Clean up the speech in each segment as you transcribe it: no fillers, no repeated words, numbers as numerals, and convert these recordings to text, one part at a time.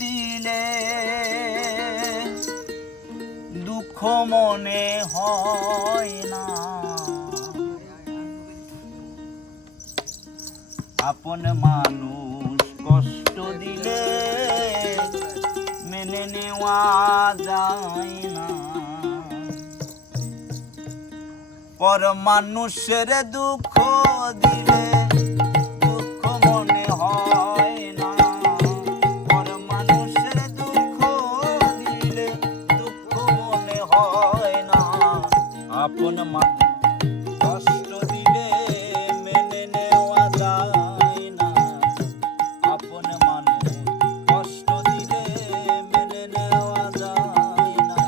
দিলে দুঃখ মনে হয় না, আপন মানুষ কষ্ট দিলে মেনে নেওয়া যায় না। পর মানুষের দুঃখ দিলে দুঃখ মনে হয় না, পর মানুষের দুঃখ দিলে দুঃখ মনে হয় না, আপন মানুষ কষ্ট দিলে মেনে নেওয়া যায় না, আপন মানুষ কষ্ট দিলে মেনে নেওয়া যায় না।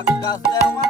Acaso